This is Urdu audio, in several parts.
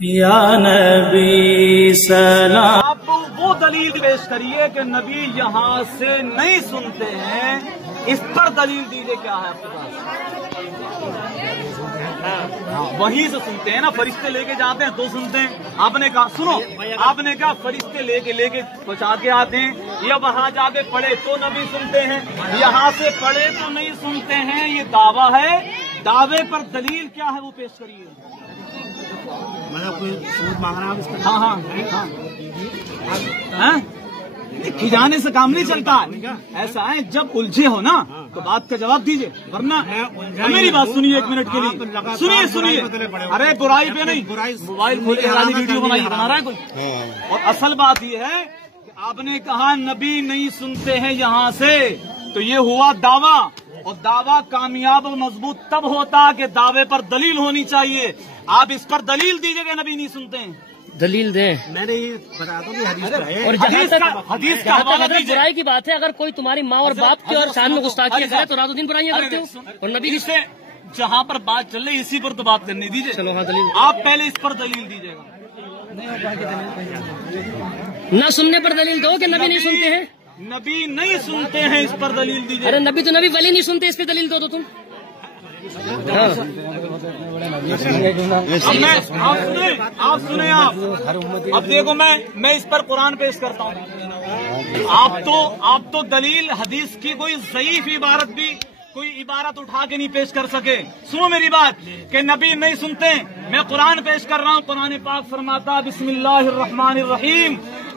یا نبی سلام. آپ وہ دلیل پیش کریے کہ نبی یہاں سے نہیں سنتے ہیں، اس پر دلیل دیجیے کیا ہے آپ کے پاس؟ وہیں سے سنتے ہیں نا، فرشتے لے کے جاتے ہیں تو سنتے ہیں. آپ نے کہا سنو، آپ نے کہا فرشتے لے کے پہنچا کے آتے ہیں، یا وہاں جا کے پڑھے تو نبی سنتے ہیں، یہاں سے پڑھے تو نہیں سنتے ہیں. یہ دعویٰ ہے، دعوے پر دلیل کیا ہے وہ پیش کریے. مطلب کوئی ثبوت مانگ رہا ہے اس کا؟ ہاں کھجانے سے کام نہیں چلتا. ایسا ہے جب الجھے ہو نا تو بات کا جواب دیجیے، ورنہ میری بات سنیے ایک منٹ کے لیے. سنیے. ارے برائی پہ نہیں، موبائل کھول کے ویڈیو بنا رہا ہے کوئی. اور اصل بات یہ ہے کہ آپ نے کہا نبی نہیں سنتے ہیں یہاں سے، تو یہ ہوا دعویٰ. اور دعویٰ کامیاب اور مضبوط تب ہوتا کہ دعوے پر دلیل ہونی چاہیے. آپ اس پر دلیل دیجیے کہ نبی نہیں سنتے ہیں. دلیل دیں. میں نے یہ بتا دوں کہ اور حدیث کا اگر برائی کی بات ہے، اگر کوئی تمہاری ماں اور باپ کی اور شان میں گستاخی کرے تو رات و دن برائیاں کرتے ہو، اور نبی سے جہاں پر بات چل رہی اسی پر تو بات کرنی دیجیے. چلو ہاں دلیل. آپ پہلے اس پر دلیل دیجیے گا. نہ سننے پر دلیل دو کہ نبی نہیں سنتے ہیں. نبی نہیں سنتے ہیں اس پر دلیل دیجیے. ارے نبی تو نبی ولی نہیں سنتے، اس پہ دلیل دو تم. آپ سنیں. اب دیکھو میں اس پر قرآن پیش کرتا ہوں. آپ تو دلیل حدیث کی کوئی ضعیف عبارت بھی، کوئی عبارت اٹھا کے نہیں پیش کر سکے. سنو میری بات کہ نبی نہیں سنتے. میں قرآن پیش کر رہا ہوں. قرآن پاک فرماتا بسم اللہ الرحمن الرحیم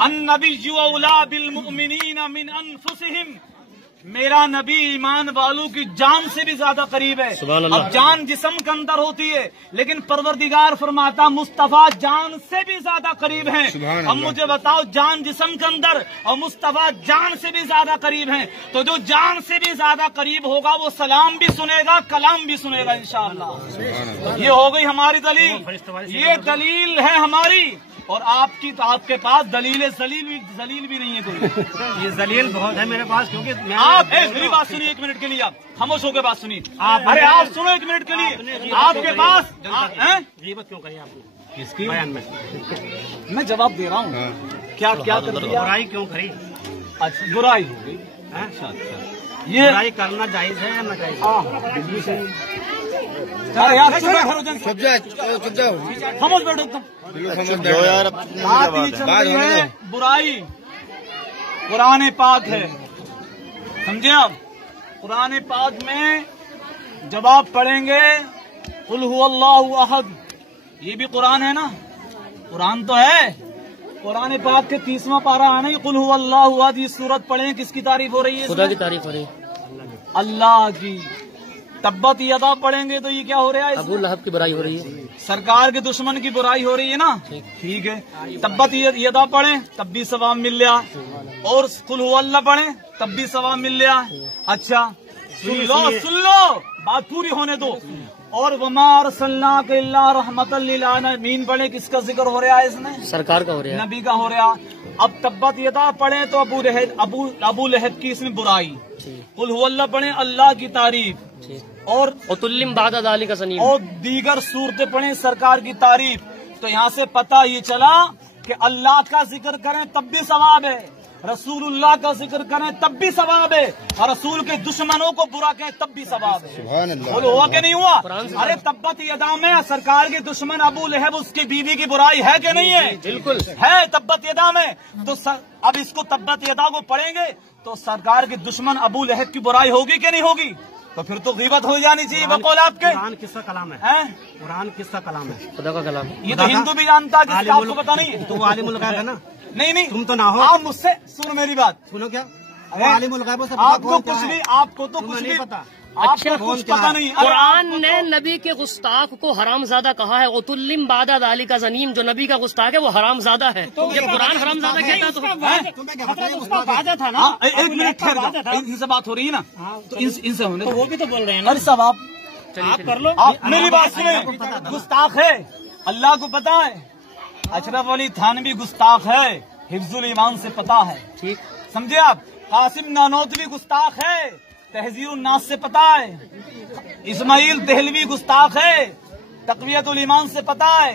النبی اولی بالمؤمنین من انفسہم. میرا نبی ایمان والوں کی جان سے بھی زیادہ قریب ہے. اب جان جسم کے اندر ہوتی ہے، لیکن پروردگار فرماتا مصطفیٰ جان سے بھی زیادہ قریب ہیں. اب مجھے بتاؤ، جان جسم کے اندر اور مصطفیٰ جان سے بھی زیادہ قریب ہیں، تو جو جان سے بھی زیادہ قریب ہوگا وہ سلام بھی سنے گا، کلام بھی سنے گا انشاءاللہ. یہ ہو گئی ہماری دلیل. یہ دلیل ہے ہماری. اور آپ کے پاس دلیل ذلیل بھی نہیں ہے کوئی. یہ ذلیل بہت ہے میرے پاس، کیونکہ آپ میری بات سنیے ایک منٹ کے لیے. آپ خاموش ہو کے بات سنیے. ارے آپ سنو ایک منٹ کے لیے. آپ کے پاس غیبت کیوں کہی آپ نے کس کی بیان میں؟ میں جواب دے رہا ہوں. کیا برائی کیوں کری؟ اچھا برائی ہو گئی. اچھا یہ برائی کرنا جائز ہے یا ناجائز؟ خاموش بیٹھو تم. بات یہ چل رہی ہے برائی. قرآن پاک ہے، سمجھے آپ؟ قرآن پاک میں جب آپ پڑھیں گے قل هو اللہ احد، یہ بھی قرآن ہے نا، قرآن تو ہے. قرآن پاک کے 30واں پارہ آنا ہی قل هو اللہ احد. یہ سورت پڑھیں، کس کی تعریف ہو رہی ہے؟ خدا کی تعریف ہو رہی ہے، اللہ کی. تبت یدا پڑھیں گے تو یہ کیا ہو رہا ہے؟ ابو لہب کی برائی ہو رہی ہے، سرکار کے دشمن کی برائی ہو رہی ہے نا. ٹھیک ہے. تبت یدا پڑھیں تب بھی ثواب مل لیا، اور قل هو اللہ پڑھیں تب بھی ثواب مل لیا. اچھا سن لو بات پوری ہونے دو. اور وما ارسلناک الا رحمۃ للعالمین پڑھیں، کس کا ذکر ہو رہا ہے اس میں؟ سرکار کا ہو رہا ہے، نبی کا ہو رہا. اب تبت یدا پڑھیں تو ابو لہب کی اس میں برائی. قل هو اللہ پڑھیں اللہ کی تعریف، اور عتلم بعد ذالک سنیم، اور دیگر صورتیں پڑھیں سرکار کی تعریف. تو یہاں سے پتہ یہ چلا کہ اللہ کا ذکر کریں تب بھی ثواب ہے، رسول اللہ کا ذکر کریں تب بھی ثواب ہے، اور رسول کے دشمنوں کو برا کہیں تب بھی ثواب ہے. بولو ہوا کہ نہیں ہوا؟ ارے تبت یدا میں سرکار کے دشمن ابو لہب اس کی بیوی کی برائی ہے کہ نہیں ہے؟ بالکل ہے تبت یدا میں. تو اب اس کو تبت یدا کو پڑھیں گے تو سرکار کے دشمن ابو لہب کی برائی ہوگی کہ نہیں ہوگی؟ تو پھر تو غیبت ہو جانی چاہیے بقول آپ کے. قرآن کس کا کلام ہے؟ قرآن کس کا کلام ہے؟ خدا کا کلام. یہ تو ہندو بھی جانتا ہے، کسی آپ کو پتا نہیں ہے. تو وہ عالم الغیب ہے نا. نہیں تم تو نہ ہو. آپ مجھ سے سنو میری بات. سنو کیا عالم الغیب سے آپ کو کچھ بھی، آپ کو تو کچھ نہیں پتا. آپ کو کچھ پتا نہیں. قرآن نے نبی کے گستاخ کو حرام زادہ کہا ہے. عتلم بعد ذالک سنیم، جو نبی کا گستاخ ہے وہ حرام زادہ ہے. یہ قرآن حرام زادہ کہتا ہے تو ہاں ایک منٹ ٹھہر جاؤ. ان سے بات ہو رہی ہے نا، تو ان سے ہونے وہ بھی تو بول رہے ہیں. ارے صاحب آپ کر لو، آپ میری بات سنیں. گستاخ ہے، اللہ کو پتا ہے. اشرف علی تھانوی گستاخ ہے، حفظ الایمان سے پتا ہے. ٹھیک سمجھے آپ؟ قاسم نانوتوی گستاخ ہے، تہذیب الناس سے پتا ہے. اسماعیل دہلوی گستاخ ہے، تقویت الایمان سے پتا ہے.